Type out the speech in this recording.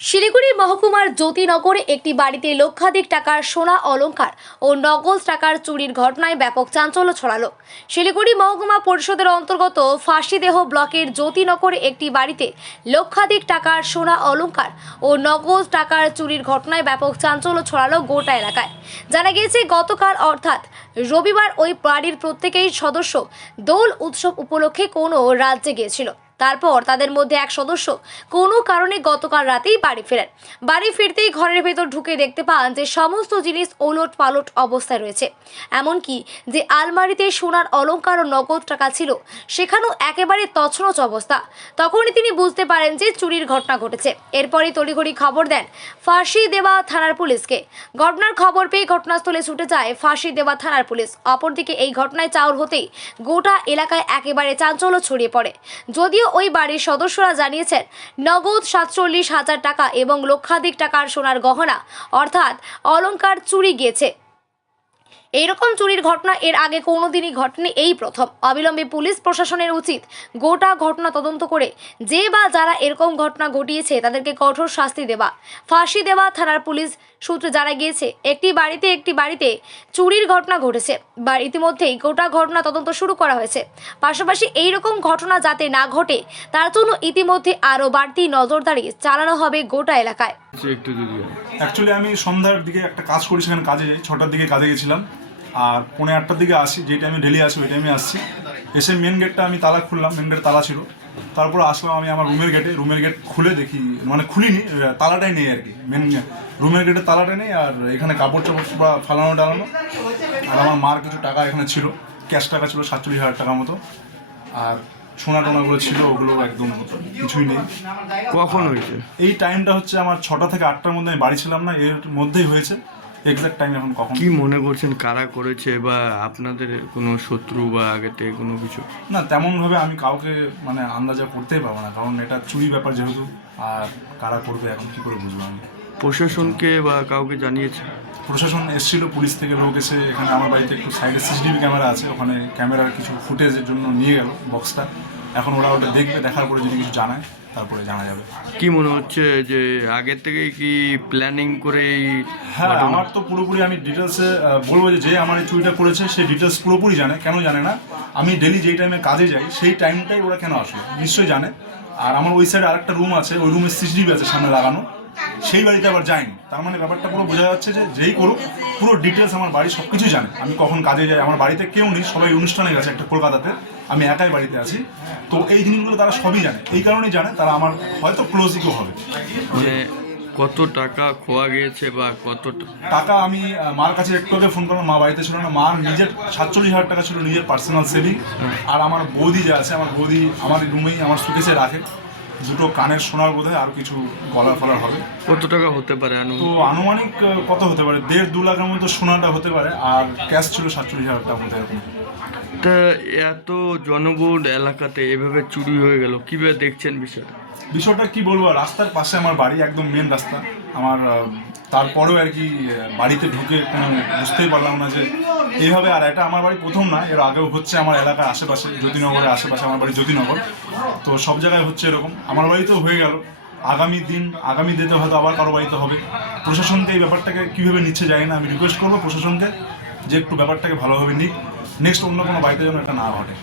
শিলিগুড়ি মহকুমার জ্যোতিনগরে একটি বাড়িতে লক্ষাধিক টাকার সোনা অলংকার ও নগদ টাকার চুরির ঘটনায় ব্যাপক চাঞ্চল্য ছড়ালো। শিলিগুড়ি মহকুমা পরিষদের অন্তর্গত ফাঁসিদেহ ব্লকের জ্যোতিনগরে একটি বাড়িতে লক্ষাধিক টাকার সোনা অলংকার ও নগদ টাকার চুরির ঘটনায় ব্যাপক চাঞ্চল্য ছড়ালো গোটা এলাকায়। জানা গিয়েছে গতকাল অর্থাৎ রবিবার ওই বাড়ির প্রত্যেকেই সদস্য দোল উৎসব উপলক্ষে কোনো রাজ্যে গিয়েছিল। তারপর তাদের মধ্যে এক সদস্য কোনো কারণে গতকাল রাতেই বাড়ি ফেরেন। বাড়ি ফিরতেই ঘরের ভেতর ঢুকে দেখতে পান যে সমস্ত জিনিস ওলট পালট অবস্থায় রয়েছে। এমনকি যে আলমারিতে সোনার অলংকার ও নগদ টাকা ছিল সেখানেও একেবারে তছনছ অবস্থা। তখনই তিনি বুঝতে পারেন যে চুরির ঘটনা ঘটেছে। এরপরই তড়িঘড়ি খবর দেন ফাঁসি দেওয়া থানার পুলিশকে। ঘটনার খবর পেয়ে ঘটনাস্থলে ছুটে যায় ফাঁসি দেওয়া থানার পুলিশ। অপরদিকে এই ঘটনায় চাউর হতেই গোটা এলাকায় একেবারে চাঞ্চল্য ছড়িয়ে পড়ে। যদিও ওই বাড়ির সদস্যরা জানিয়েছেন নগদ 47,000 টাকা এবং লক্ষাধিক টাকার সোনার গহনা অর্থাৎ অলংকার চুরি গিয়েছে। এইরকম চুরির ঘটনা এর আগে কোনোদিনই ঘটেনি, এই প্রথম। অবিলম্বে পুলিশ প্রশাসনের উচিত গোটা ঘটনা তদন্ত করে যে বা যারা এরকম ঘটনা ঘটিয়েছে তাদেরকে কঠোর শাস্তি দেওয়া। ফাঁসি দেওয়া থানার পুলিশ সূত্রে জানা গিয়েছে একটি বাড়িতে চুরির ঘটনা ঘটেছে। ইতিমধ্যেই গোটা ঘটনা তদন্ত শুরু করা হয়েছে। পাশাপাশি এইরকম ঘটনা যাতে না ঘটে তার জন্য ইতিমধ্যে আরও বাড়তি নজরদারি চালানো হবে গোটা এলাকায়। অ্যাকচুয়ালি আমি সন্ধ্যার দিকে একটা কাজ করি, সেখানে কাজে যাই। 6টার দিকে কাজে গেছিলাম আর 7:45 দিকে আসি। যে টাইমে ডেলি আসি ওই টাইমে আসছি। এসে মেন গেটটা আমি তালা খুললাম, মেন গেট তালা ছিল। তারপর আসলাম আমি আমার রুমের গেট খুলে দেখি, মানে খুলিনি, তালাটাই নেই আর কি। মেন রুমের গেটের তালাটা নেই, আর এখানে কাপড় চাপড় পুরো ফালানো টালানো। আর আমার মার কিছু টাকা এখানে ছিল, ক্যাশ টাকা ছিল 47,000 টাকার মতো। আর সোনা টোনাগুলো ছিল, ওগুলো একদম কিছুই নেই। কখন হয়েছে এই টাইমটা হচ্ছে আমার 6টা থেকে 8টার মধ্যে আমি বাড়ি ছিলাম না, এর মধ্যেই হয়েছে। এক্সাক্ট টাইম এখন কখন কি মনে করছেন কারা করেছে, বা আপনাদের কোনো শত্রু বা আগেতে কোনো কিছু? না, তেমনভাবে আমি কাউকে মানে আন্দাজা করতেই পারবো না, কারণ এটা চুরি ব্যাপার যেহেতু। আর কারা করবে এখন কি করে বুঝবো আমি? প্রশাসনকে বা কাউকে জানিয়েছে? প্রশাসন এসেছিল, পুলিশ থেকে লোক এসে এখানে আমার বাড়িতে একটু সাইডে সিসিটিভি ক্যামেরা আছে, ওখানে ক্যামেরার কিছু ফুটেজের জন্য নিয়ে গেল বক্সটা। এখন ওরা ওটা দেখবে, দেখার পরে যদি কিছু জানায় তারপরে জানা যাবে। কি মনে হচ্ছে যে আগে থেকে কি প্ল্যানিং করে? হ্যাঁ, আমার তো পুরোপুরি আমি ডিটেলসে বলবো যে আমার এই চুরিটা করেছে সে ডিটেলস পুরোপুরি জানে। কেন জানে না? আমি ডেলি যেই টাইমে কাজে যাই সেই টাইমটাই ওরা কেন আসলো নিশ্চয়ই জানে। আর আমার ওই সাইডে আরেকটা রুম আছে, ওই রুমে সিসিটিভি আছে সামনে লাগানো, সেই বাড়িতে আবার যায়নি। তার মানে ব্যাপারটা পুরো বোঝা যাচ্ছে যে যেই করুক পুরো ডিটেলস আমার বাড়ি সব কিছু জানে। আমি কখন কাজে যাই, আমার বাড়িতে কেউ নেই, সবাই অনুষ্ঠানে গেছে একটা কলকাতাতে, আমি একাই বাড়িতে আছি। তো এই জিনিসগুলো তারা সবই জানে, এই কারণেই জানে তারা আমার হয়তো ক্লোজই কেউ হবে। মানে কত টাকা খোয়া গিয়েছে বা কত টাকা আমি মার কাছে একটু আগে ফোন করলাম, মা বাড়িতে ছিল না। মার নিজের 47,000 টাকা ছিল নিজের পার্সোনাল সেভিং। আর আমার বৌদি যে আছে, আমার বৌদি আমার রুমেই আমার সুকেসে রাখে দুটো কানের সোনার, বোধ হয় আর কিছু গলার ফলার হবে। কত টাকা হতে পারে তো আনুমানিক কত হতে পারে, 1.5-2 লাখের মতো সোনাটা হতে পারে। আর ক্যাশ ছিল 47,000 টাকার মতো এরকম। তা এত জনবহুল এলাকাতে এভাবে চুরি হয়ে গেল, কিভাবে দেখছেন বিষয়টা কি বলবো, রাস্তার পাশে আমার বাড়ি, একদম মেন রাস্তা আমার। তারপরেও আর কি বাড়িতে ঢুকে কোনো বুঝতেই পারলাম না যে এইভাবে। আর এটা আমার বাড়ি প্রথম না, এর আগেও হচ্ছে আমার এলাকার আশেপাশে, জ্যোতিনগরের আশেপাশে আমার বাড়ি জ্যোতিনগর। তো সব জায়গায় হচ্ছে এরকম, আমার বাড়িতেও হয়ে গেল। আগামী দিনে হয়তো আবার কারো বাড়িতে হবে। প্রশাসনকে এই ব্যাপারটাকে কীভাবে নিচ্ছে জানি না। আমি রিকোয়েস্ট করবো প্রশাসনকে যে একটু ব্যাপারটাকে ভালোভাবে নিক, নেক্সট অন্য কোনো বাড়িতে যেন এটা না ঘটে।